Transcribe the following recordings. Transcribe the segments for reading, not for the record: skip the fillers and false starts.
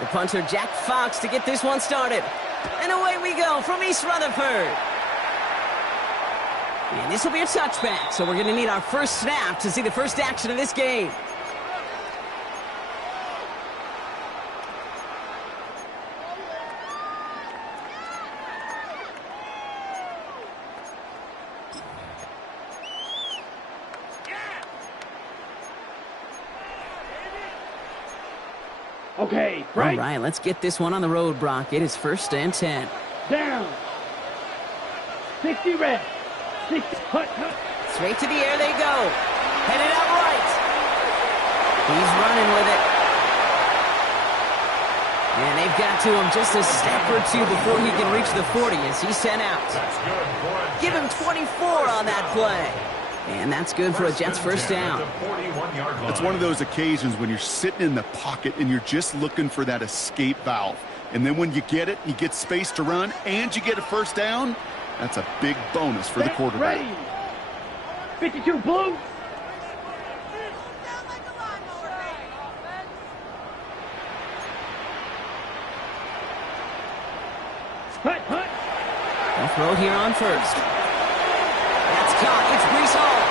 The punter, Jack Fox, to get this one started. And away we go from East Rutherford. And this will be a touchback, so we're going to need our first snap to see the first action of this game. Okay, right. All right, let's get this one on the road, Brock. It is 1st and 10. Down. 60 red. 60. Hut. Straight to the air they go. Headed out right. He's running with it. And they've got to him just a step or two before he can reach the 40 as he's sent out. Give him 24 on that play. And that's good for a Jets first down. It's one of those occasions when you're sitting in the pocket and you're just looking for that escape valve. And then when you get it, you get space to run, and you get a first down, that's a big bonus for the quarterback. Ready. 52 blue. Hut. They'll throw here on first. That's caught. It's Breece Hall.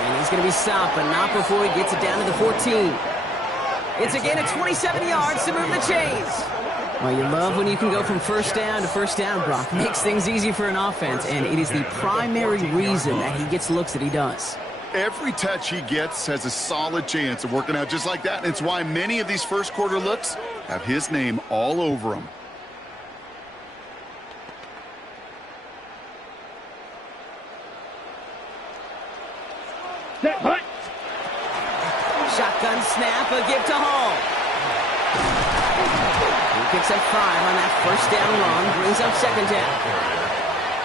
And he's going to be stopped, but not before he gets it down to the 14. It's a gain of 27 yards to move the chains. Well, you love when you can go from first down to first down, Brock. Makes things easy for an offense, and it is the primary reason that he gets looks that he does. Every touch he gets has a solid chance of working out just like that, and it's why many of these first quarter looks have his name all over them. Hut. Shotgun snap, a give to Hall. He picks up 5 on that first down run, brings up 2nd down.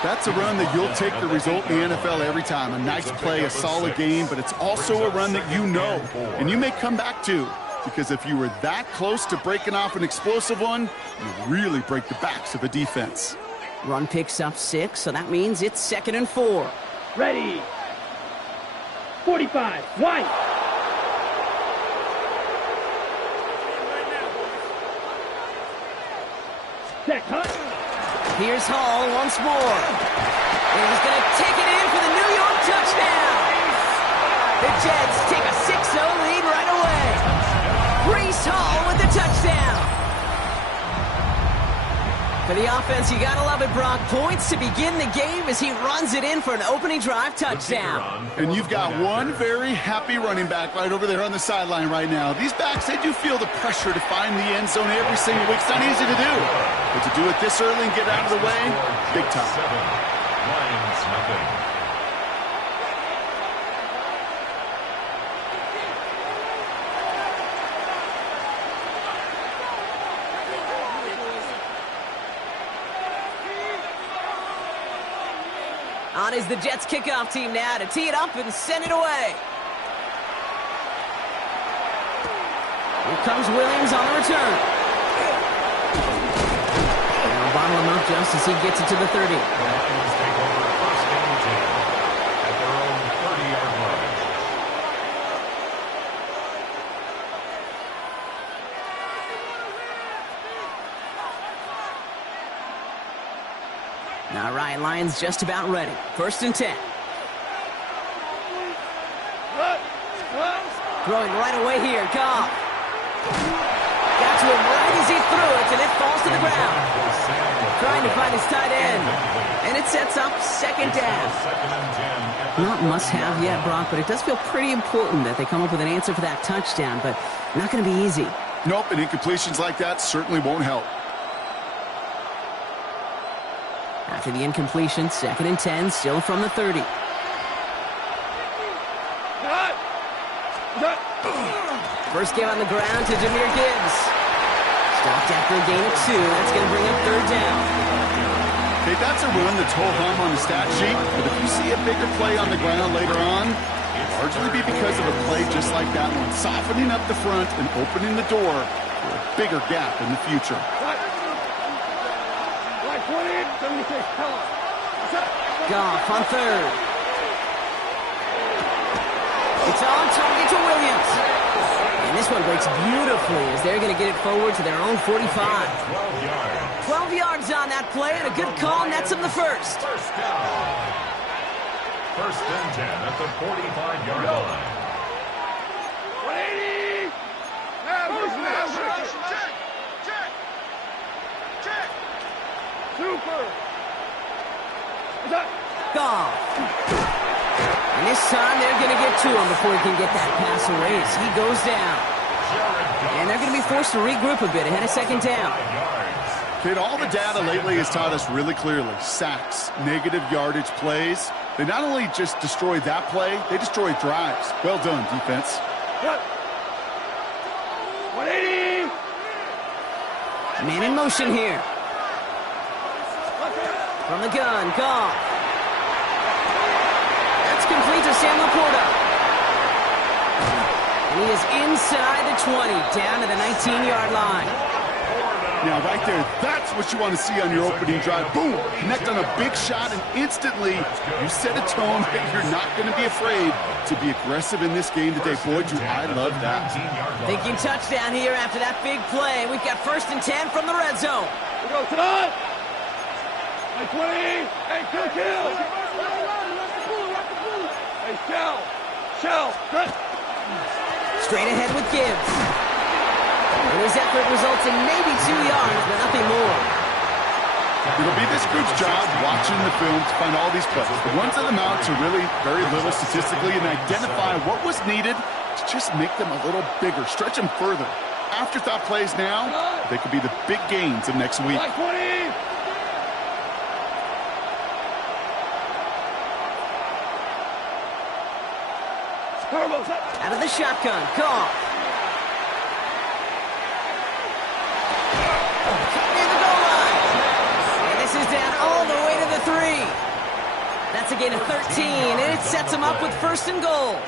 That's a run that you'll take the result in the NFL every time. A nice play, a solid game, but it's also a run that you know, and you may come back to, because if you were that close to breaking off an explosive one, you really break the backs of a defense. Run picks up 6, so that means it's 2nd and 4. Ready. 45. White. Check, Hut. Here's Hall once more. And he's going to take it in for the New York touchdown. The Jets take a 6-0 lead right away. Breece Hall with the touchdown. For the offense, you got to love it, Brock. Points to begin the game as he runs it in for an opening drive touchdown. And you've got one very happy running back right over there on the sideline right now. These backs, they do feel the pressure to find the end zone every single week. It's not easy to do. But to do it this early and get out of the way, big time. Lions nothing. On is the Jets kickoff team now to tee it up and send it away. Here comes Williams on the return. Now bottle him up just as he gets it to the 30. The Lions take over 1st and 10 at their own 30-yard line. All right, Lions just about ready. 1st and 10. Throwing right away here, Goff. Got to him right as he threw it, and it falls to the ground. Trying to find his tight end. And it sets up 2nd down. Not must-have yet, Brock, but it does feel pretty important that they come up with an answer for that touchdown, but not going to be easy. Nope, and incompletions like that certainly won't help. After the incompletion, 2nd and 10, still from the 30. First game on the ground to Jahmyr Gibbs. Stopped after a gain of 2. That's going to bring up 3rd down. Hey, that's a run that's ho-hum on the stat sheet, but if you see a bigger play on the ground later on, it'll largely be because of a play just like that one, softening up the front and opening the door for a bigger gap in the future. Goff on 3rd. It's on target to Williams. And this one breaks beautifully as they're going to get it forward to their own 45. 12 yards. 12 yards on that play, and a good call nets them the first. First down. First and 10 at the 45-yard line. 180. Check. Super. Goff. And this time they're going to get to him before he can get that pass away as he goes down. And they're going to be forced to regroup a bit ahead of second down. Kid, all the data lately has taught us really clearly. Sacks, negative yardage plays. They not only just destroy that play, they destroy drives. Well done, defense. 180. Man in motion here. From the gun, Goff. That's complete to Sam Laporta. And he is inside the 20, down to the 19-yard line. Now, right there, that's what you want to see on your opening drive. Boom! Connect on a big shot, and instantly you set a tone that you're not going to be afraid to be aggressive in this game today. Boy, do I love that. Thinking touchdown here after that big play. We've got first and 10 from the red zone. We go to the 20. Hey, kill. Hey, shell. Cut. Straight ahead with Gibbs. And his effort results in maybe 2 yards, but nothing more. It'll be this group's job watching the film to find all these plays. The ones that amount to really very little statistically and identify what was needed to just make them a little bigger, stretch them further. Afterthought plays now, they could be the big gains of next week. 20. Out of the shotgun, Goff. Near the goal line. And this is down all the way to the 3. That's a gain of 13, and it sets him up with first and goal.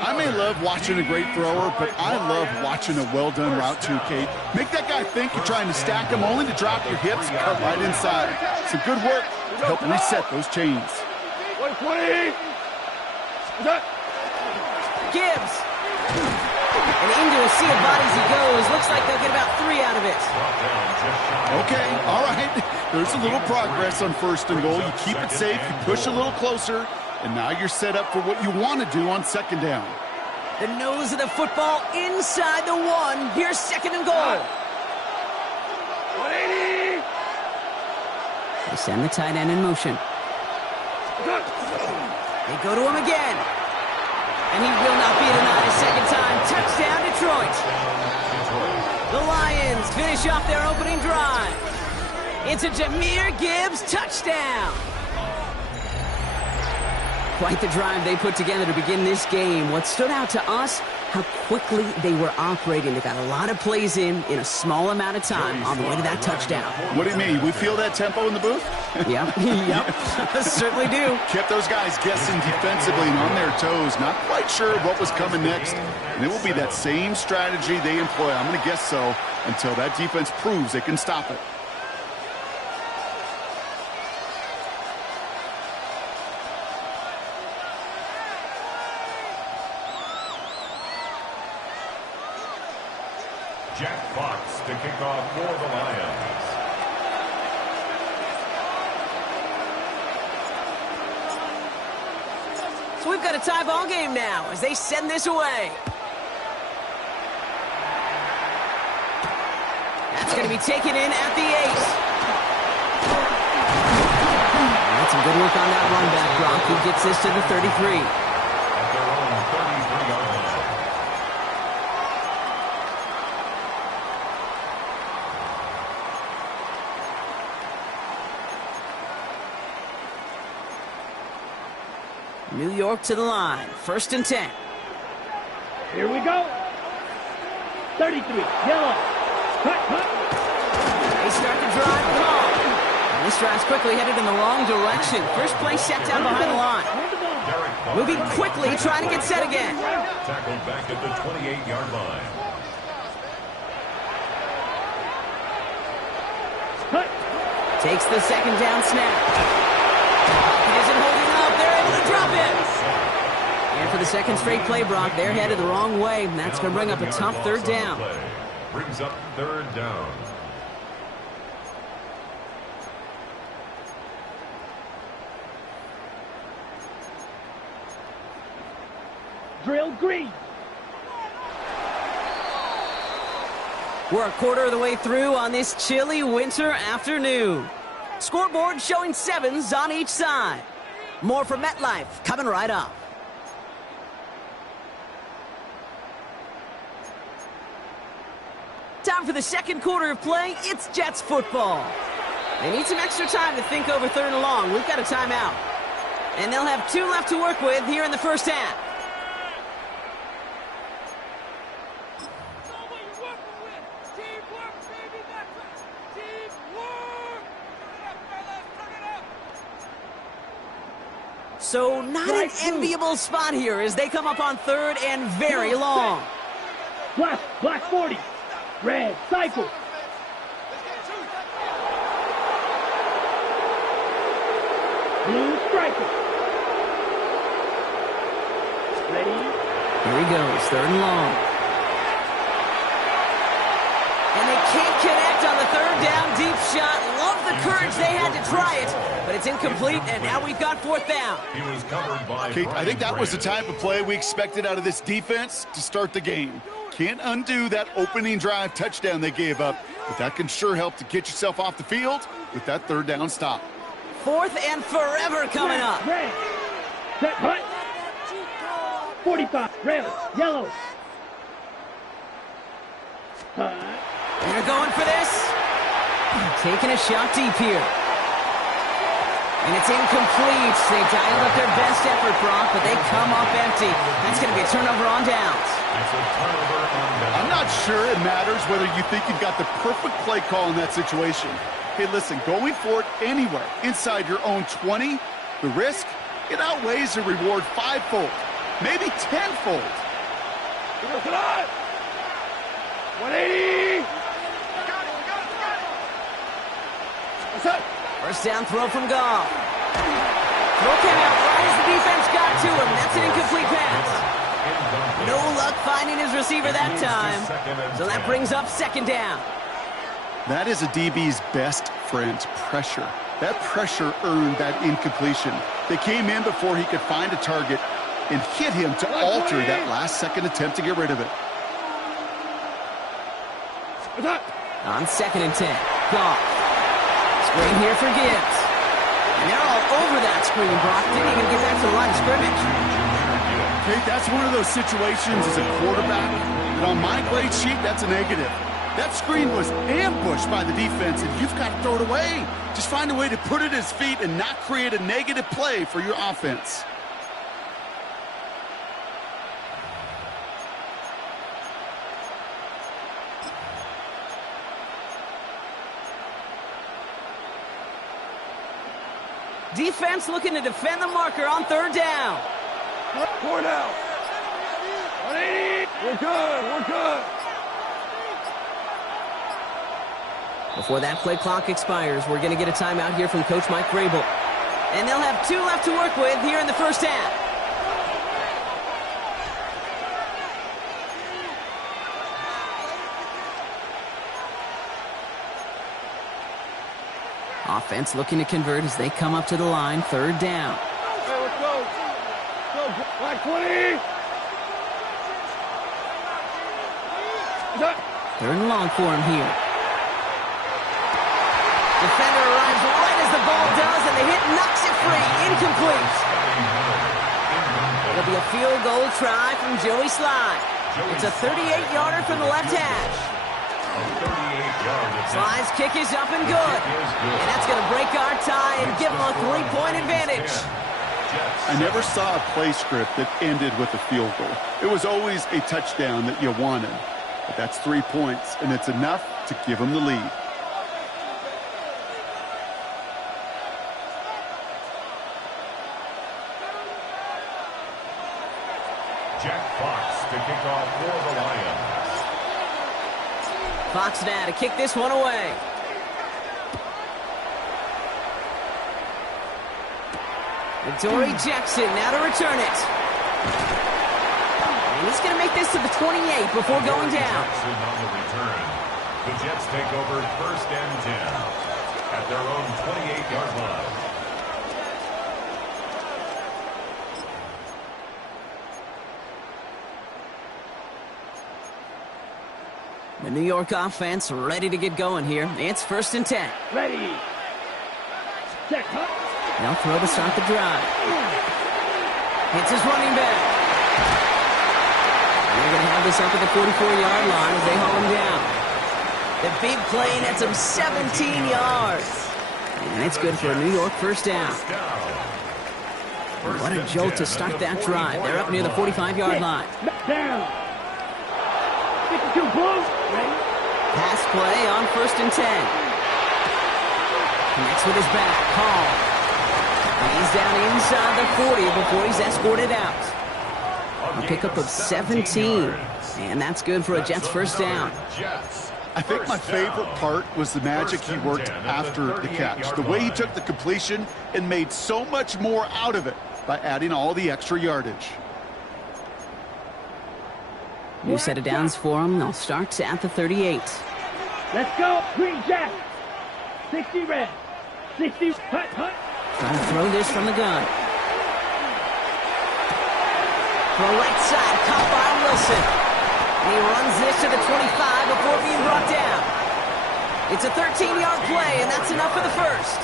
I may love watching a great thrower, but I love watching a well-done route too, Kate. Make that guy think you're trying to stack him only to drop your hips and cut right inside. Some good work to help reset those chains. 120. Gibbs. And into a sea of bodies he goes. Looks like they'll get about 3 out of it. Okay, all right. There's a little progress on first and goal. You keep it safe, you push a little closer, and now you're set up for what you want to do on second down. The nose of the football inside the 1. Here's second and goal. 180. They send the tight end in motion. They go to him again. And he will not be denied a second time. Touchdown, Detroit. The Lions finish off their opening drive. It's a Jahmyr Gibbs touchdown. Quite the drive they put together to begin this game. What stood out to us, how quickly they were operating. They got a lot of plays in a small amount of time on the way to that touchdown. What do you mean? We feel that tempo in the booth? Yep, certainly do. Kept those guys guessing defensively and on their toes, not quite sure what was coming next. And it will be that same strategy they employ, I'm going to guess so, until that defense proves they can stop it. Jack Fox to kick off for the Lions. So we've got a tie ball game now as they send this away. That's going to be taken in at the 8. And that's some good work on that run back, Gronk. He gets this to the 33. At their own 33-yard line. New York to the line. First and 10. Here we go. 33. Yellow. Cut. They start the drive call. And this drive's quickly headed in the wrong direction. First play set down behind the line. Moving quickly, trying to get set again. Tackled back at the 28-yard line. Cut. Takes the second down snap. He isn't holding up. They're able to drop it. And for the second straight play, Brock. They're headed the wrong way, and that's going to bring up a tough third down. Brings up third down. Drill green. We're a quarter of the way through on this chilly winter afternoon. Scoreboard showing 7s on each side. More from MetLife coming right up. Time for the second quarter of play. It's Jets football. They need some extra time to think over third and long. We've got a timeout. And they'll have 2 left to work with here in the first half. So not an enviable spot here as they come up on third and very long. Black 40. Red, cycle. Blue striker. Ready. Here he goes, third and long. And they can't connect on the third down deep shot. Love the courage they had to try it, but it's incomplete, and now we've got fourth down. He was covered by Kate, I think that was the type of play we expected out of this defense to start the game. Can't undo that opening drive touchdown they gave up, but that can sure help to get yourself off the field with that third down stop. Fourth and forever coming up. Red. Set, hut. 45. Red. Yellow. They're going for this. Taking a shot deep here. And it's incomplete. They dialed up their best effort, Brock, but they come up empty. That's going to be a turnover on downs. It's a turnover on downs. I'm not sure it matters whether you think you've got the perfect play call in that situation. Hey, listen, going for it anyway, inside your own 20, the risk, it outweighs the reward 5-fold, maybe 10-fold. 180. What's up? First down throw from Goff. Throw came out right as the defense got to him. That's an incomplete pass. No luck finding his receiver that time. So that brings up second down. That is a DB's best friend, pressure. That pressure earned that incompletion. They came in before he could find a target and hit him to alter that last-second attempt to get rid of it. On 2nd and 10, Goff. Screen here for Gibbs. And they're all over that screen, Brock. Didn't even get back to the line of scrimmage. Kate, that's one of those situations as a quarterback that on my grade sheet, that's a negative. That screen was ambushed by the defense, and you've got to throw it away. Just find a way to put it at his feet and not create a negative play for your offense. Defense looking to defend the marker on third down. 4 down. 180. We're good. Before that play clock expires, we're going to get a timeout here from Coach Mike Vrabel. And they'll have 2 left to work with here in the first half. Offense looking to convert as they come up to the line, third down. Hey, let's go. Black 20. Third and long for him here. Defender arrives right as the ball does, and the hit knocks it free. Incomplete. It'll be a field goal try from Joey Sly. It's a 38-yarder from the left hash. Sly's kick is up and good. And that's going to break our tie and give them a 3-point advantage. I never saw a play script that ended with a field goal. It was always a touchdown that you wanted. But that's 3 points, and it's enough to give them the lead. Jack Fox to kick off for the Lions. Fox now to kick this one away. Dory Jackson now to return it. And he's going to make this to the 28 before going down. On the return, the Jets take over 1st and 10 at their own 28-yard line. The New York offense ready to get going here. It's 1st and 10. Ready. Check. They'll throw to start the drive. Hits his running back. They're going to have this up at the 44-yard line as they haul him down. The big play nets him 17 yards. And it's good for a New York 1st down. What a jolt to start that drive. They're up near the 45-yard line. Down. 52 Bulls. Pass play on 1st and 10. Connects with his back. Hall. He's down inside the 40 before he's escorted out. A pickup of 17. And that's good for a Jets 1st down. I think my favorite part was the magic he worked after the catch. The way he took the completion and made so much more out of it by adding all the extra yardage. New set of downs for him. They'll start at the 38. Let's go. Green Jack. 60 red. 60. Hut, hut. Trying to throw this from the gun. Throw right side. Caught by Wilson. And he runs this to the 25 before being brought down. It's a 13-yard play, and that's enough for the 1st.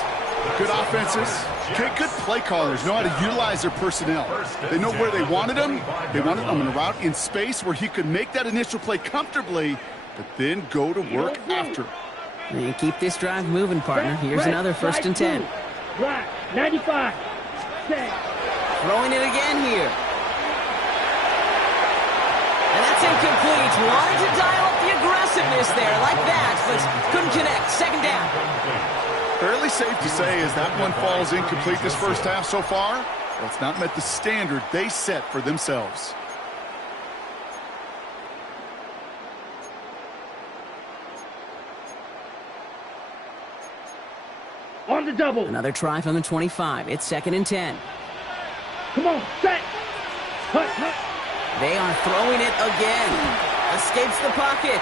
Good offenses. Good play callers know how to utilize their personnel. They know where they wanted them. They wanted them in a route in space where he could make that initial play comfortably, but then go to work after. And keep this drive moving, partner. Here's another 1st and 10. Right, 95. Throwing it again here. And that's incomplete. Wanted to dial up the aggressiveness there like that, but couldn't connect. 2nd down. Fairly safe to say as that one falls incomplete this 1st half so far, well, it's not met the standard they set for themselves. On the double. Another try from the 25. It's 2nd and 10. Come on, set. Hut, hut. They are throwing it again. Escapes the pocket.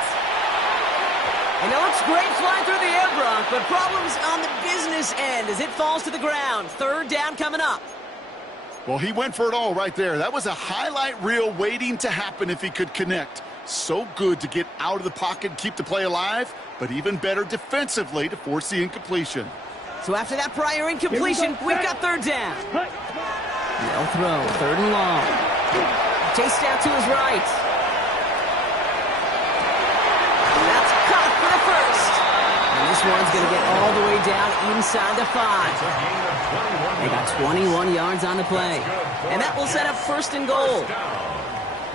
And it looks great flying through the air, Bronk, but problems on the business end as it falls to the ground. 3rd down coming up. Well, he went for it all right there. That was a highlight reel waiting to happen if he could connect. So good to get out of the pocket and keep the play alive, but even better defensively to force the incompletion. So after that prior incompletion, we've got 3rd down. Hut. They'll throw 3rd and long. Chased out to his right. That's caught for the 1st. And this one's going to get all the way down inside the 5. They got 21 yards on the play. And that will set up 1st and goal.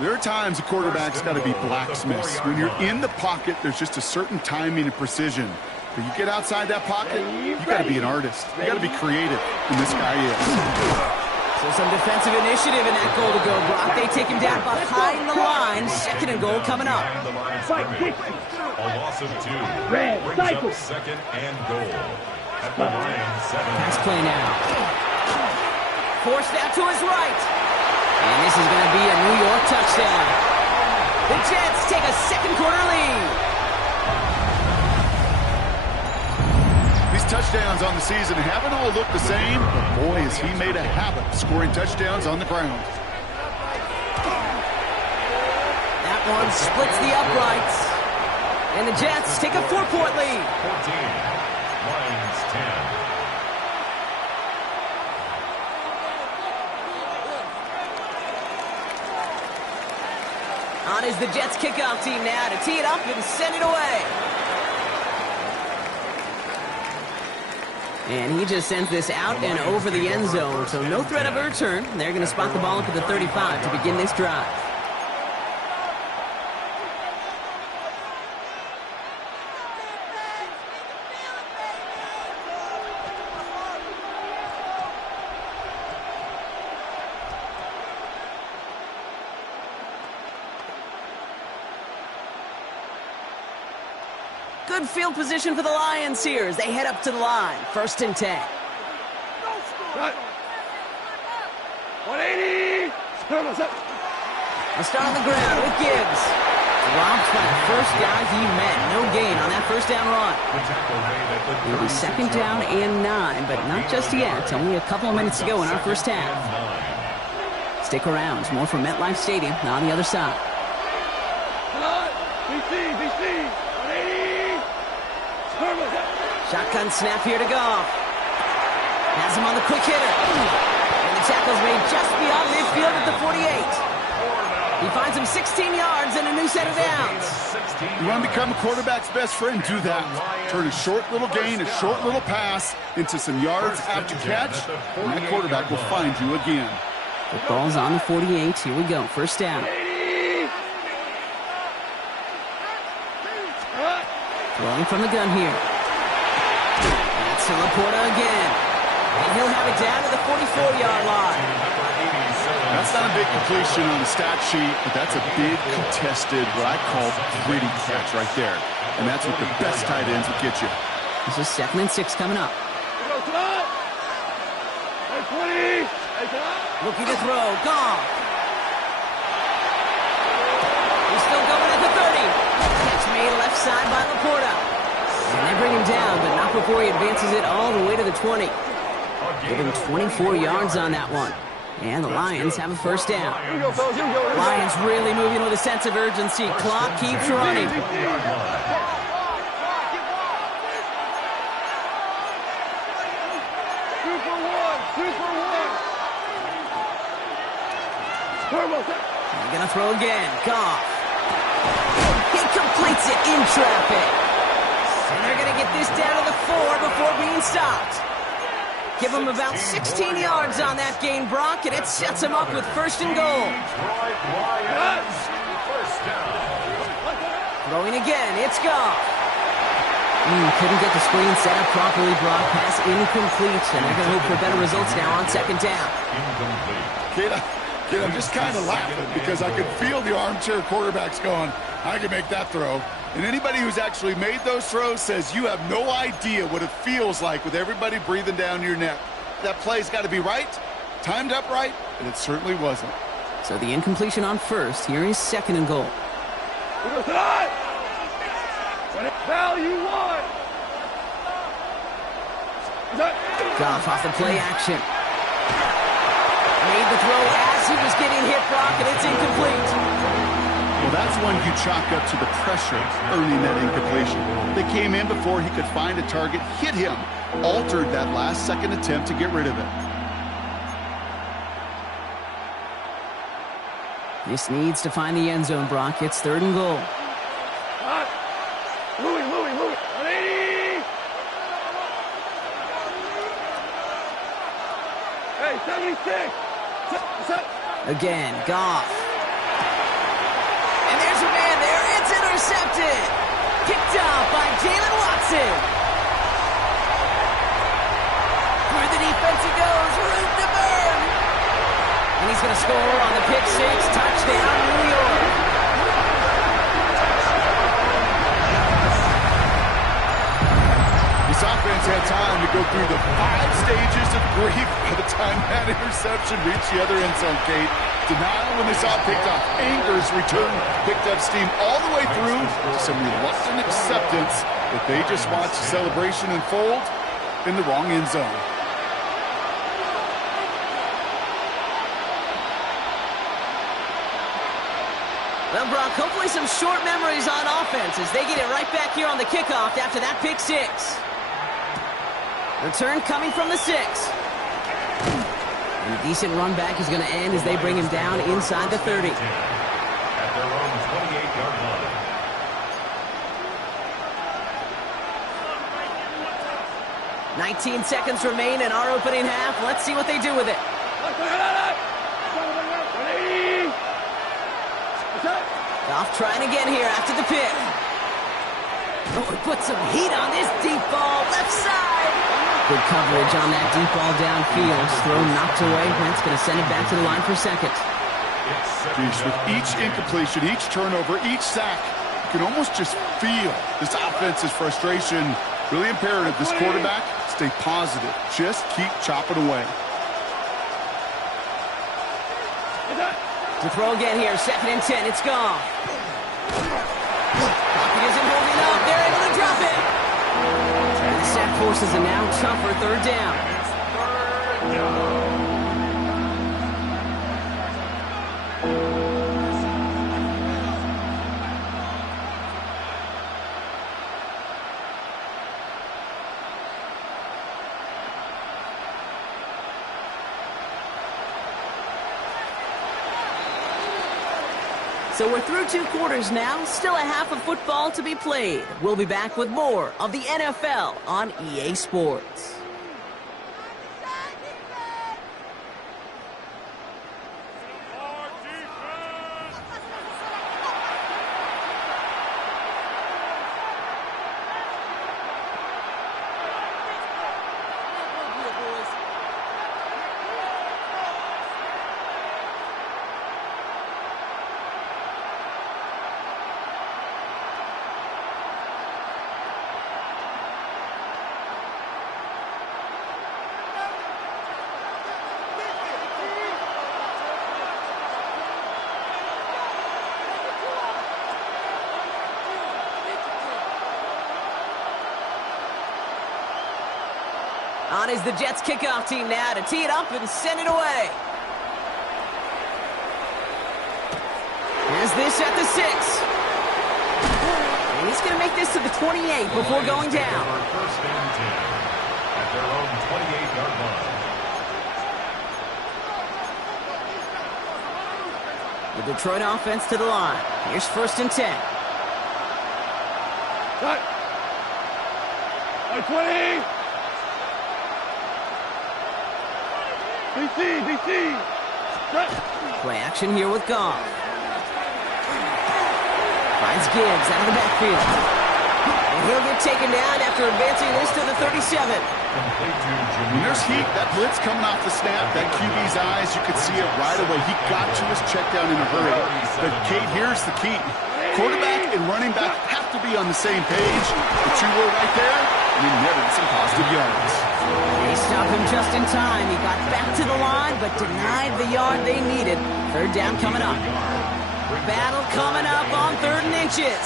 There are times a quarterback's got to be blacksmiths. When you're in the pocket, there's just a certain timing and precision. But you get outside that pocket, you got to be an artist. You got to be creative, and this guy is. So some defensive initiative in that goal to go, Brock. They take him down behind the line. 2nd and goal coming up. Fight, A loss of 2. Red, Brings cycle. up 2nd and goal. At the line, 7. Pass play now. Forced out to his right. And this is going to be a New York touchdown. The Jets take a 2nd quarter lead. These touchdowns on the season haven't all looked the same, but boy, has he made a habit of scoring touchdowns on the ground. That one splits the uprights. And the Jets take a 4-point lead. 14. Lions 10. On is the Jets kickoff team now to tee it up and send it away. And he just sends this out and over the end zone, so no threat of a return. They're going to spot the ball up at the 35 to begin this drive. Good field position for the Lions here as they head up to the line. 1st and 10. 180. I'll start on the ground with Gibbs. Dropped by the first guy he met. No gain on that first down run. It'll be second down and 9, but not just yet. Only a couple of minutes to go in our first half. Stick around. More from MetLife Stadium on the other side. Shotgun snap here to Goff. Has him on the quick hitter. And the tackle's made just beyond midfield at the 48. He finds him 16 yards and a new set of downs. You want to become a quarterback's best friend? Do that. Turn a short little gain, a short little pass into some yards after catch, and that quarterback will find you again. The ball's on the 48. Here we go. First down. Throwing from the gun here. That's to Laporta again. And he'll have it down to the 44-yard line. That's not a big completion on the stat sheet, but that's a big contested, what I call gritty catch right there. And that's what the best tight ends will get you. This is 2nd and 6 coming up. Looking to throw. Goff. He's still going at the 30. Catch made left side by Laporta. And they bring him down, but not before he advances it all the way to the 20. Give him 24 yards on that one. And the Lions have a first down. Lions really moving with a sense of urgency. Clock keeps running. They're going to throw again. Goff. He completes it in traffic. And they're going to get this down to the 4 before being stopped. Give him about 16 yards on that gain, Brock, and it sets him up with 1st and goal. Throwing again, it's Goff. Couldn't get the screen set up properly, Brock. Pass incomplete, and they're going to hope for better results now on 2nd down. Kid, I'm just kind of laughing because I could feel the armchair quarterbacks going, I can make that throw. And anybody who's actually made those throws says you have no idea what it feels like with everybody breathing down your neck. That play's got to be right, timed up right, and it certainly wasn't. So the incompletion on 1st. Here is 2nd and goal. Goff off the play action. Made the throw as he was getting hit, Brock, and it's incomplete. Well, that's one you chalk up to the pressure earning that incompletion. They came in before he could find a target, hit him, altered that last-second attempt to get rid of it. This needs to find the end zone, Brock. It's 3rd and goal. Louis. 180. Hey, 76. Again, Goff. And there's a man there. It's intercepted. Picked off by Jalen Watson. Through the defense he goes. Room to burn. And he's going to score on the pick 6. Touchdown, New York. This offense had time to go through the 5 stages of grief by the time that interception reached the other end zone, Kate. Denial when they saw it picked off. Anger's return picked up steam all the way through to some reluctant acceptance that they just watched the celebration unfold in the wrong end zone. Well, Brock, hopefully some short memories on offense as they get it right back here on the kickoff after that pick 6. Return coming from the 6. And a decent run back is going to end as they bring him down inside the 30. At their own 28-yard line. 19 seconds remain in our opening half. Let's see what they do with it. Goff trying again here after the pick. Oh, he put some heat on this deep ball, left side. Good coverage on that deep ball downfield. Throw knocked away. That's going to send it back to the line for 2nd. Jeez, with each incompletion, each turnover, each sack, you can almost just feel this offense's frustration. Really imperative, this quarterback, stay positive. Just keep chopping away. To throw again here, 2nd and 10. It's gone. Pocket isn't holding up. They're able to drop it. And the sack forces a now tougher 3rd down. Third down. So we're through 2 quarters now, still a half of football to be played. We'll be back with more of the NFL on EA Sports. On is the Jets kickoff team now to tee it up and send it away. Has this at the 6. And he's going to make this to the 28 before going down. First and 10 at their own 28-yard line. The Detroit offense to the line. Here's 1st and 10. Cut. 20. DC. Play action here with Goff. Finds Gibbs out of the backfield. And he'll get taken down after advancing this to the 37. When there's heat, that blitz coming off the snap, that QB's eyes, you could see it right away. He got to his check down in a hurry. But, Kate, here's the key. Quarterback and running back have to be on the same page. The 2 were right there, and he netted some positive yards. They stopped him just in time. He got back to the line, but denied the yard they needed. 3rd down coming up. Battle coming up on 3rd and inches.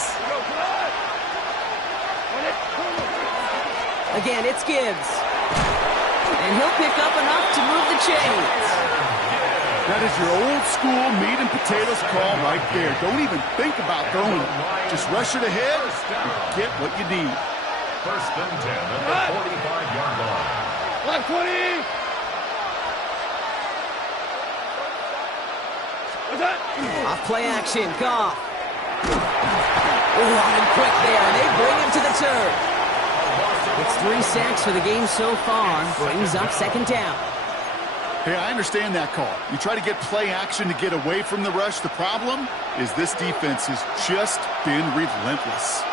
Again, it's Gibbs. And he'll pick up enough to move the chains. That is your old school meat and potatoes call right there. Don't even think about throwing it. Just rush it ahead and get what you need. 1st and 10 at the 45-yard line. 20. What's that? Off play action, Goff. On him quick there, and they bring him to the turf. It's 3 sacks for the game so far. Brings up 2nd down. Hey, I understand that call. You try to get play action to get away from the rush. The problem is this defense has just been relentless.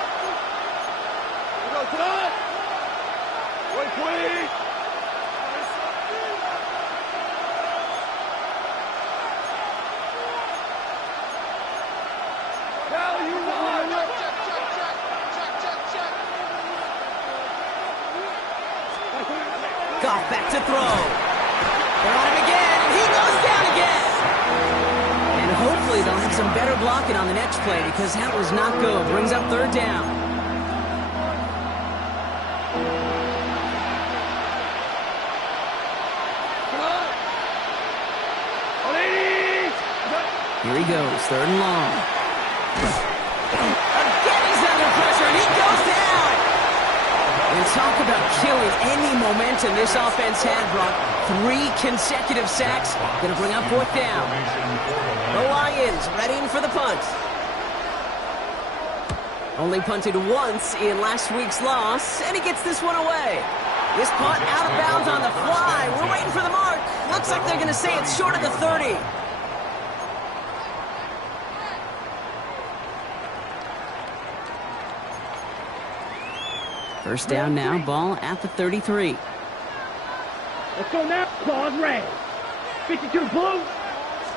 Goff back to throw. They're on him again, and he goes down again. And hopefully they'll have some better blocking on the next play because that was not good. Brings up 3rd down. Here he goes, 3rd and long. Again, he's under pressure, and he goes down. And talk about killing any momentum this offense had. Brought 3 consecutive sacks. Going to bring up 4th down. The Lions readying for the punt. Only punted once in last week's loss, and he gets this one away. This punt out of bounds on the fly. We're waiting for the mark. Looks like they're going to say it's short of the 30. First down now, ball at the 33. Let's go now. Claws red. 52 blue.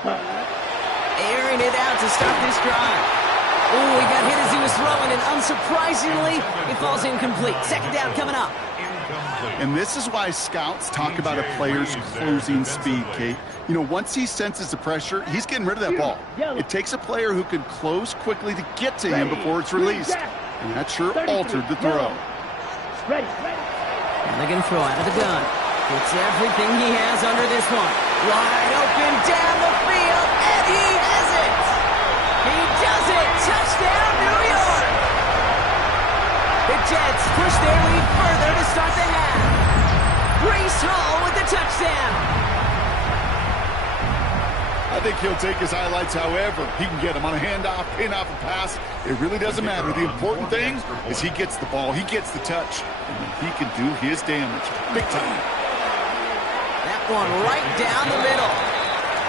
Airing it out to start this drive. Oh, he got hit as he was throwing, and unsurprisingly, it falls incomplete. Second down coming up. And this is why scouts talk about a player's closing speed, Kate. You know, once he senses the pressure, he's getting rid of that ball. It takes a player who can close quickly to get to him before it's released. And that sure altered the throw. And they're going to throw out of the gun. It's everything he has under this one. Wide open down the field, and he has it! He does it! Touchdown, New York! The Jets push their lead further to start the half. Breece Hall with the touchdown. I think he'll take his highlights however he can get them on a handoff, pin-off, a pass. It really doesn't matter. The important thing is he gets the ball, he gets the touch, and then he can do his damage. Big time. That one right down the middle.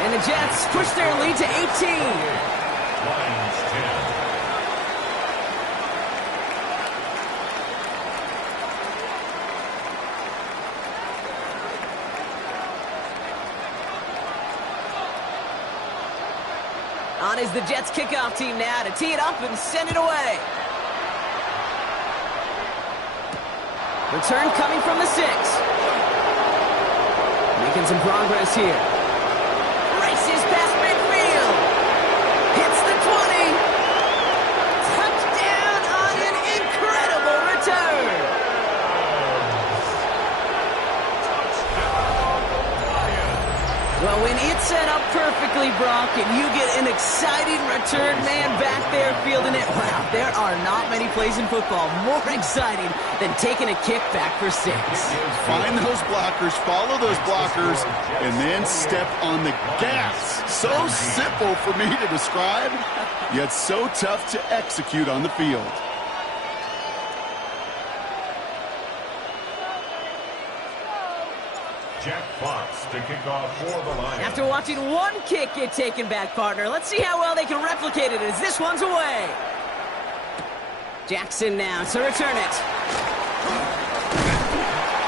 And the Jets push their lead to 18. Lions 10. On is the Jets kickoff team now to tee it up and send it away. Return coming from the 6. Making some progress here. Races past midfield. Hits the 20. Touchdown on an incredible return. Well, when it's set up perfectly, Brock, and you get an exciting return man back there fielding it, wow, there are not many plays in football more exciting than taking a kick back for 6. Find those blockers, follow those blockers, and then step on the gas. So simple for me to describe, yet so tough to execute on the field. Jack Fox to kick off for the Lions. After watching one kick get taken back, partner, let's see how well they can replicate it as this one's away. Jackson now to return it.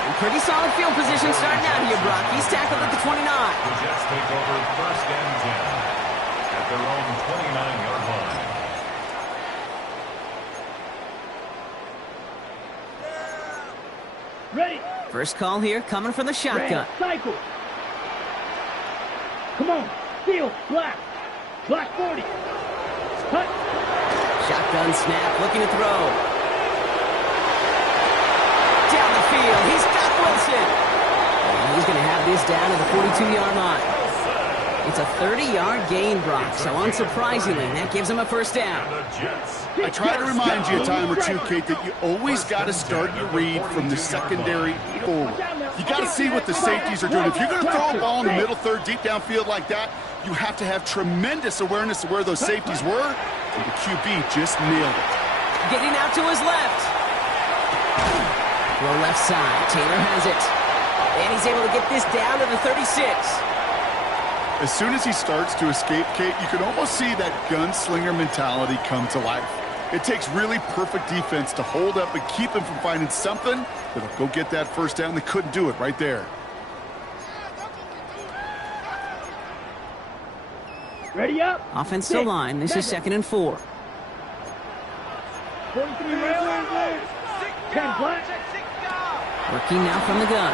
And pretty solid field position starting out here, Brock. He's tackled at the 29. The Jets take over first and 10 at their own 29-yard line. Ready. First call here coming from the shotgun. Cycle. Come on. Steal. Black. Black 40. Cut. Shotgun snap, looking to throw. Down the field, he's got Wilson. And he's going to have this down to the 42-yard line. It's a 30-yard gain, Brock, so unsurprisingly, that gives him a first down. I try to remind you a time or two, Kate, that you always got to start your read from the secondary forward. You got to see what the safeties are doing. If you're going to throw a ball in the middle third, deep downfield like that, you have to have tremendous awareness of where those safeties were, and the QB just nailed it. Getting out to his left. Throw left side. Taylor has it. And he's able to get this down to the 36. As soon as he starts to escape, Kate, you can almost see that gunslinger mentality come to life. It takes really perfect defense to hold up and keep him from finding something that'll go get that first down. They couldn't do it right there. Ready up. Offensive line. This is 2nd and 4. 43 rail. 10 black. Working now from the gun.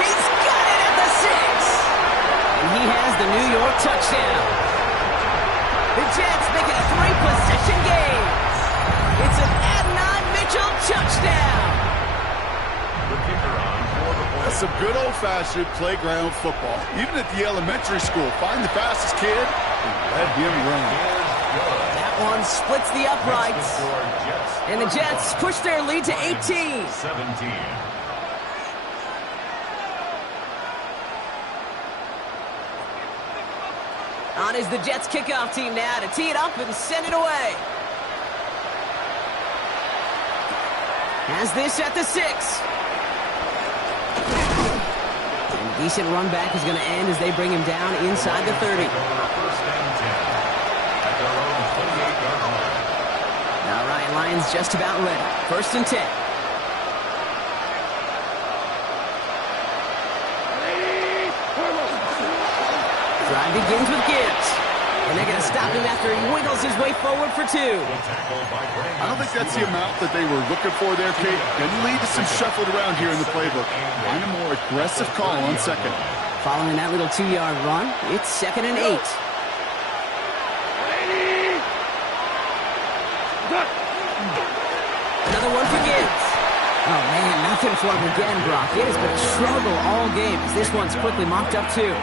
He's got it at the 6. And he has the New York touchdown. The Jets making a 3-possession game. It's an Adnan Mitchell touchdown. The kicker on for the play. That's some good old-fashioned playground football. Even at the elementary school, find the fastest kid and let him run. That one splits the uprights. And the Jets push their lead to 18. 17. On is the Jets kickoff team now to tee it up and send it away. Has this at the 6. And a decent run back is going to end as they bring him down inside the 30. First and 10 at their own 28-yard line. All right, Lions just about ready. 1st and 10. Drive begins with Gibbs. And they're going to stop him after he wiggles his way forward for 2. I don't think that's the amount that they were looking for there, Kate. Didn't lead to some shuffled around here in the playbook. Find a more aggressive call on second. Following that little 2-yard run, it's 2nd and 8. Another one for Gibbs. Oh, man, nothing for him again, Brock. It has been a struggle all game as this one's quickly mopped up, too.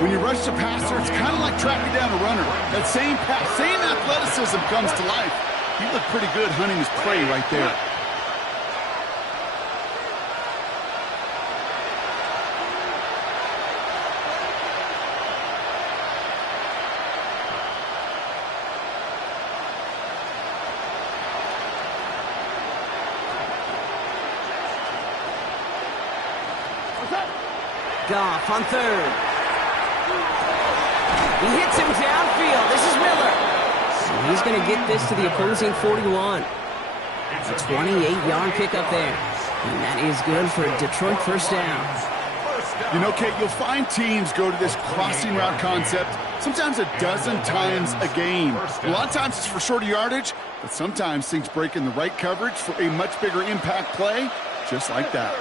When you rush the passer, it's kind of like tracking down a runner. That same athleticism comes to life. He looked pretty good hunting his prey right there. Goff on 3rd. He hits him downfield. This is Miller. So he's going to get this to the opposing 41. A 28-yard pickup there. And that is good for a Detroit first down. You know, Kate, you'll find teams go to this crossing route concept sometimes a dozen times a game. A lot of times it's for shorter yardage, but sometimes things break in the right coverage for a much bigger impact play, just like that.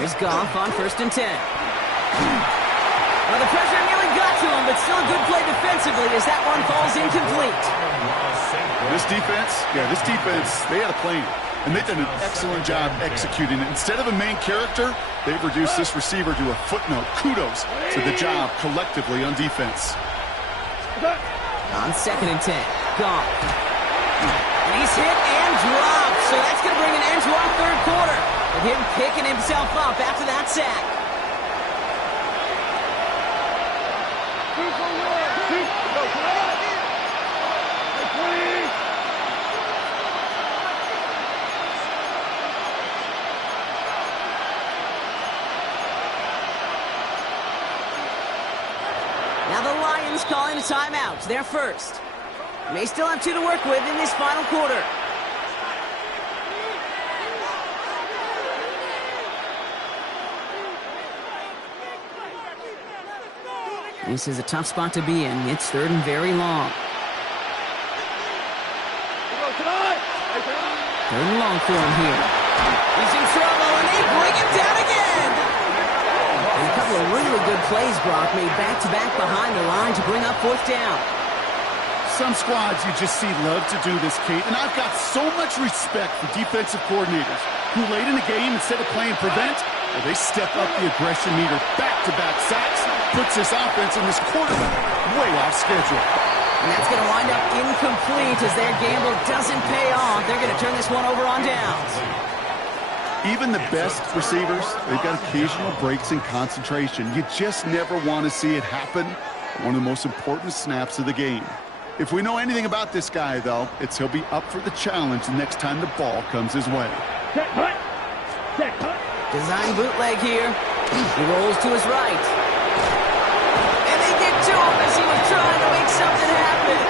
Here's Goff on 1st and 10. Well, the pressure nearly got to him, but still a good play defensively as that one falls incomplete. This defense, they had a plan, and they've done an excellent job executing it. Instead of a main character, they've reduced this receiver to a footnote. Kudos to the job collectively on defense. On 2nd and 10, Goff. And he's hit and dropped, so that's going to bring an end to our 3rd quarter. With him picking himself up after that sack. Now the Lions calling a timeout. They're first. They still have 2 to work with in this final quarter. This is a tough spot to be in. It's 3rd and very long. 3rd and long for him here. He's in trouble, and they bring him down again. And a couple of really good plays, Brock, made back-to-back behind the line to bring up 4th down. Some squads you just see love to do this, Kate, and I've got so much respect for defensive coordinators who late in the game, instead of playing prevent, well, they step up the aggression meter. Back-to-back sacks puts this offense and this quarterback way off schedule. And that's going to wind up incomplete as their gamble doesn't pay off. They're going to turn this one over on downs. Even the best receivers, they've got occasional breaks in concentration. You just never want to see it happen at one of the most important snaps of the game. If we know anything about this guy, though, it's he'll be up for the challenge the next time the ball comes his way. Design bootleg here. He rolls to his right. And they get to him as he was trying to make something happen.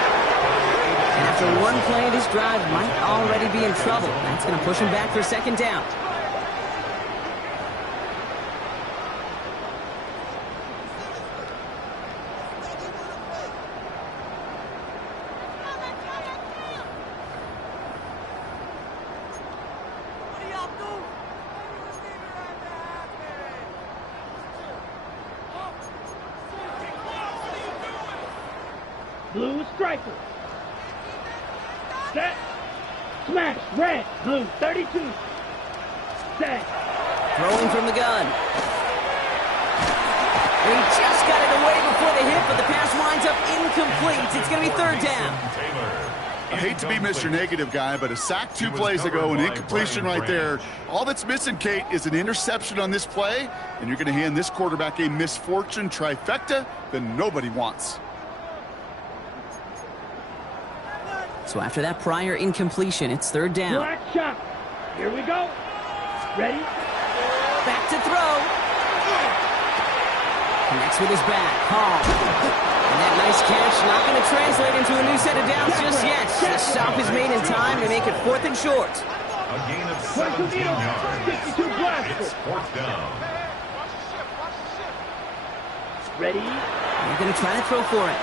And after one play of this drive, might already be in trouble. That's going to push him back for 2nd down. Blue striker. Set. Smash. Red. Blue. 32. Set. Throwing from the gun. He just got it away before the hit, but the pass winds up incomplete. It's going to be 3rd down. I hate to be Mr. Negative guy, but a sack 2 plays ago, an incompletion right there. All that's missing, Kate, is an interception on this play, and you're going to hand this quarterback a misfortune trifecta that nobody wants. So after that prior incompletion, it's 3rd down. Black shot. Here we go. Ready? Back to throw. Connects with his back. Hall. And that nice catch not going to translate into a new set of downs just yet. The stop is made in time to make it 4th and short. A gain of 17 yards. It's 4th down. Ready? They're going to try to throw for it.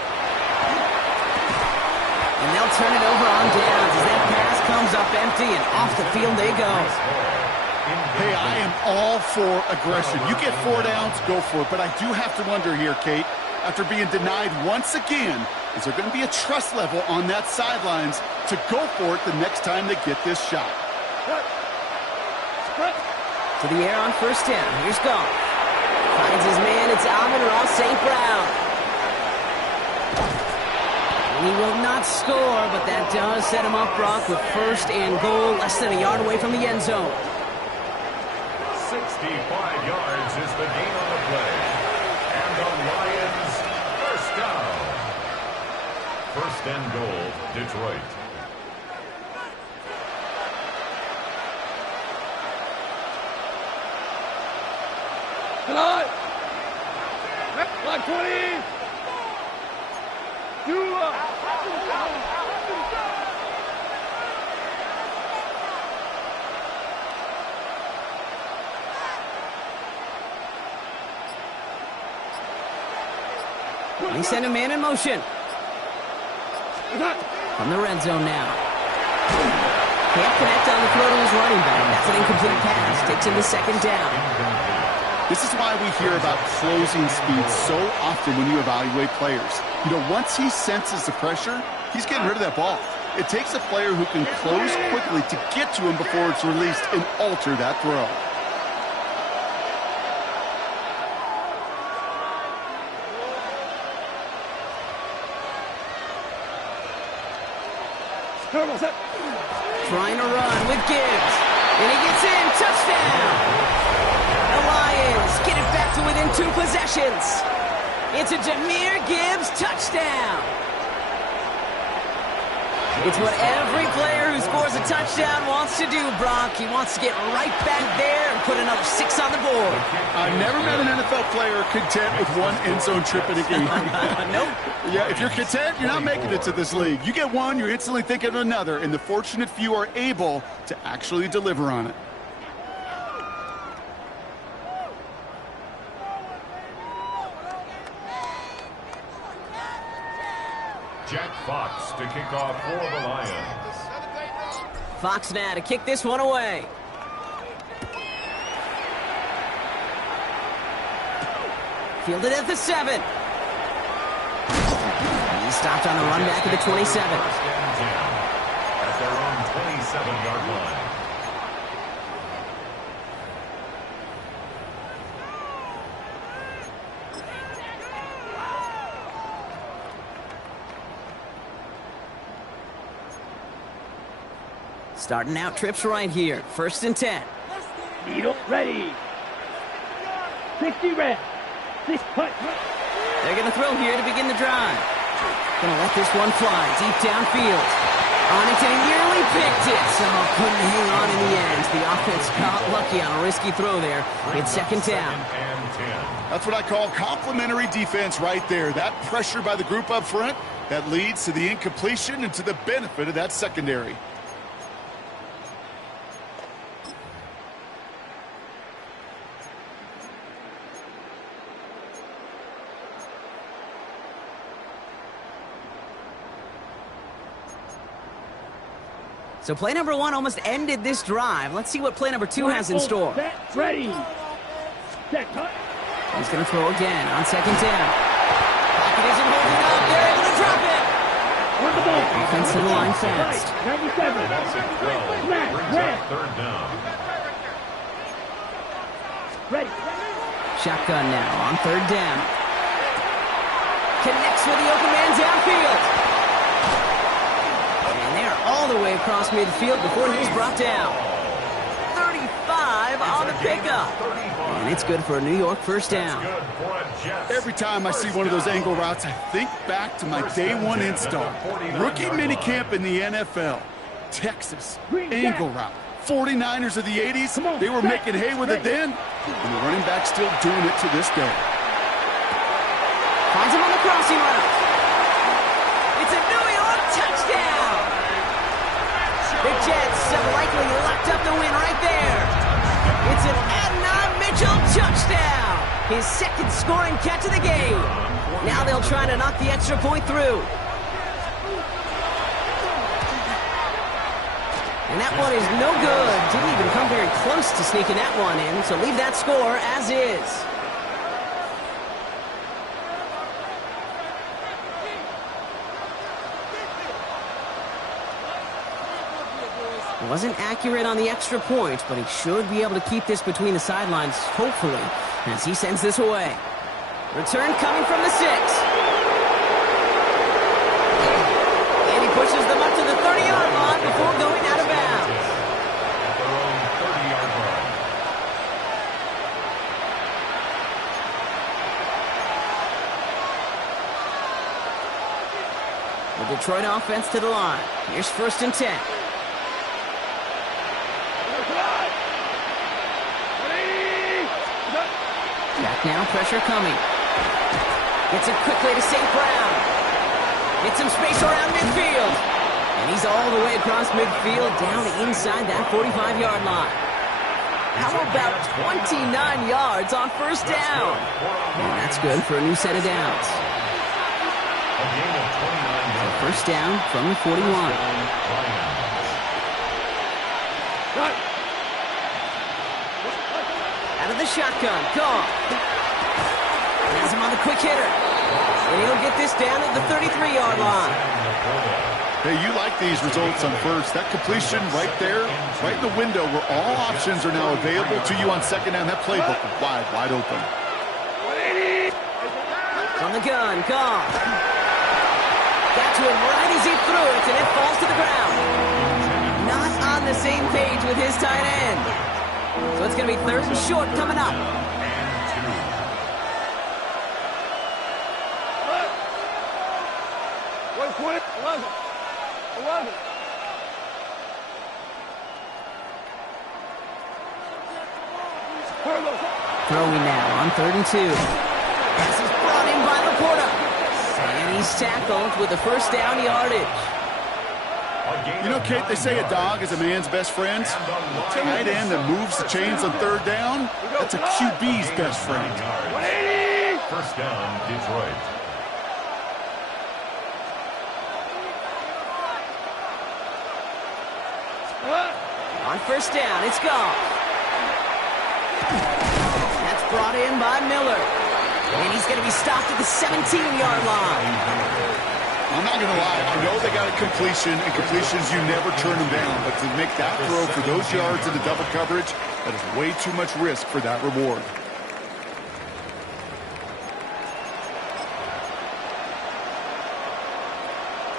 And they'll turn it over on downs as that pass comes up empty and off the field they go. Hey, I am all for aggression. You get 4 downs, go for it. But I do have to wonder here, Kate, after being denied once again, is there going to be a trust level on that sidelines to go for it the next time they get this shot? To the air on 1st down. Here's Goff. Finds his man. It's Amon-Ra St. Brown. He will not score, but that does set him up, Brock, with 1st and goal, less than a yard away from the end zone. 65 yards is the gain on the play. And the Lions, 1st down. 1st and goal, Detroit. Tonight. Line 20. They send a man in motion. From the red zone now. Can't connect on the throw to his running back. That's an incomplete pass. Takes him to 2nd down. This is why we hear about closing speed so often when you evaluate players. You know, once he senses the pressure, he's getting rid of that ball. It takes a player who can close quickly to get to him before it's released and alter that throw. Trying to run with Gibbs. And he gets in. Touchdown. The Lions get it back to within 2 possessions. It's a Jahmyr Gibbs touchdown. It's what every player who scores a touchdown wants to do, Brock. He wants to get right back there and put another 6 on the board. I've never met an NFL player content with 1 end zone trip in a game. Nope. Yeah, if you're content, you're not making it to this league. You get 1, you're instantly thinking of another, and the fortunate few are able to actually deliver on it. Jack Fox to kick off for the Lions. Fox now to kick this one away. Fielded at the 7. He stopped on the run back at the 27. First and 10 at their own 27-yard line. Starting out trips right here. 1st and 10. Needle ready. 60 red. 6 putt. They're going to throw here to begin the drive. Going to let this one fly deep downfield. On it, and nearly picked it. So couldn't hang on in the end. The offense got lucky on a risky throw there. It's 2nd down. That's what I call complimentary defense right there. That pressure by the group up front, that leads to the incompletion and to the benefit of that secondary. So play number 1 almost ended this drive. Let's see what play number 2 has in store. Ready. Set cut. He's going to throw again on 2nd down. Pocket isn't holding up. They're able to drop it. On the ball. Offense to the line fast. 97. That's it, 12. Brings up 3rd down. Ready. Shotgun now on 3rd down. Connects with the open man downfield. All the way across midfield before he's brought down. 35 on the pickup. And it's good for a New York 1st down. Every time I see one of those angle routes, I think back to my day 1 install. Rookie minicamp in the NFL. Texas, angle route. 49ers of the 80s, they were making hay with it then. And the running back's still doing it to this day. Finds him on the crossing route. It's a New York touchdown. The Jets have likely locked up the win right there. It's an Adnan Mitchell touchdown. His second scoring catch of the game. Now they'll try to knock the extra point through. And that one is no good. Didn't even come very close to sneaking that one in, so leave that score as is. Wasn't accurate on the extra point, but he should be able to keep this between the sidelines, hopefully, as he sends this away. Return coming from the 6. And he pushes them up to the 30-yard line before going out of bounds. Their own 30-yard line. The Detroit offense to the line. Here's 1st and 10. Back now, pressure coming. Gets it quickly to St. Brown. Gets some space around midfield. And he's all the way across midfield down inside that 45-yard line. How about 29 yards on 1st down? And that's good for a new set of downs. So 1st down from the 41. Out of the shotgun, Goff. Has him on the quick hitter. And he'll get this down at the 33-yard line. Hey, you like these results on 1st. That completion right there, right in the window where all options are now available to you on 2nd down. That playbook wide open. From the gun, Goff. Got to him right as he threw it, and it falls to the ground. Not on the same page with his tight end. So it's going to be 3rd and short coming up. Throwing now on 3rd and 2. Pass is brought in by Laporta. And he's tackled with the 1st down yardage. You know, Kate, they say a dog is a man's best friend. A tight end that moves the chains on 3rd down, that's a QB's best friend. 1st down, Detroit. On 1st down, it's Goff. That's brought in by Miller. And he's going to be stopped at the 17-yard line. I'm not going to lie. I know they got a completion, and completions, you never turn them down. But to make that throw for those yards into double coverage, that is way too much risk for that reward.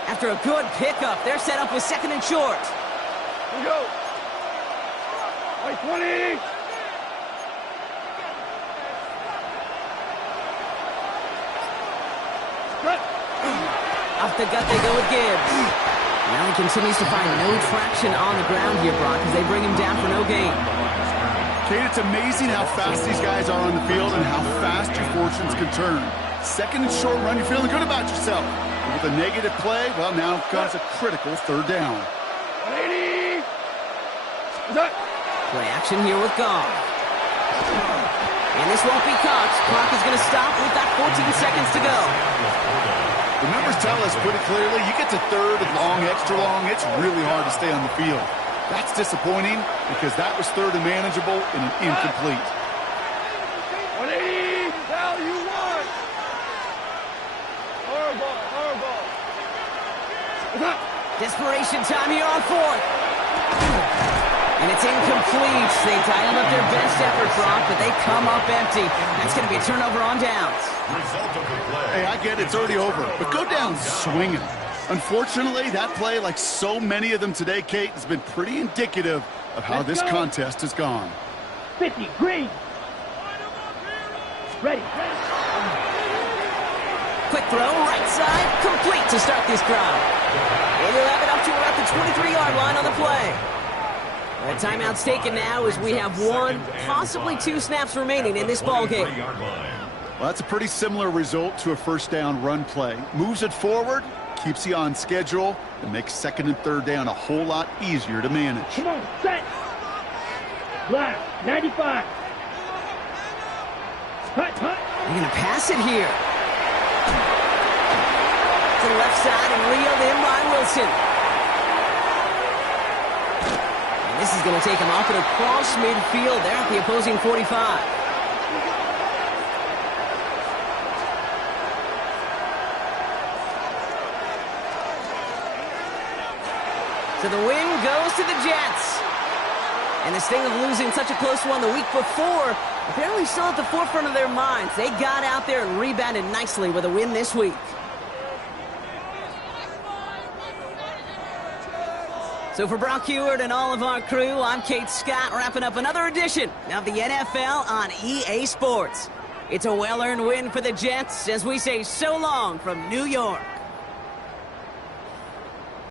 After a good pickup, they're set up with 2nd and short. Here we go. 20. Off the gut they go with Gibbs. Now he continues to find no traction on the ground here, Brock, as they bring him down for no gain. Kate, it's amazing how fast these guys are on the field and how fast your fortunes can turn. 2nd and short run, you're feeling good about yourself. But with a negative play, well, now comes a critical 3rd down. 180. Play action here with Goff. And this won't be caught. Clock is going to stop with that 14 seconds to go. The numbers tell us pretty clearly, you get to 3rd and long, extra long, it's really hard to stay on the field. That's disappointing because that was 3rd and manageable and an incomplete. 180. Now you won. Horrible. Desperation time here on 4th. And it's incomplete. They dialed up their best effort, Brock, but they come up empty. That's going to be a turnover on downs. Hey, I get it, it's already over, but go down swinging. Unfortunately, that play, like so many of them today, Kate, has been pretty indicative of how this contest has gone. 50, green. Ready. Quick throw, right side, complete to start this drive. And he'll have it up to about the 23-yard line on the play. The timeout's taken now as we have 1, possibly 2 snaps remaining in this ball game. Well, that's a pretty similar result to a first down run play. Moves it forward, keeps you on schedule, and makes second and third down a whole lot easier to manage. Come on, set. Black, 95. Hut. They're going to pass it here. To the left side and reeled in by Wilson. And this is going to take him off and across midfield there at the opposing 45. So the win goes to the Jets. And the sting of losing such a close one the week before, apparently still at the forefront of their minds. They got out there and rebounded nicely with a win this week. So for Brock Heward and all of our crew, I'm Kate Scott, wrapping up another edition of the NFL on EA Sports. It's a well-earned win for the Jets as we say so long from New York.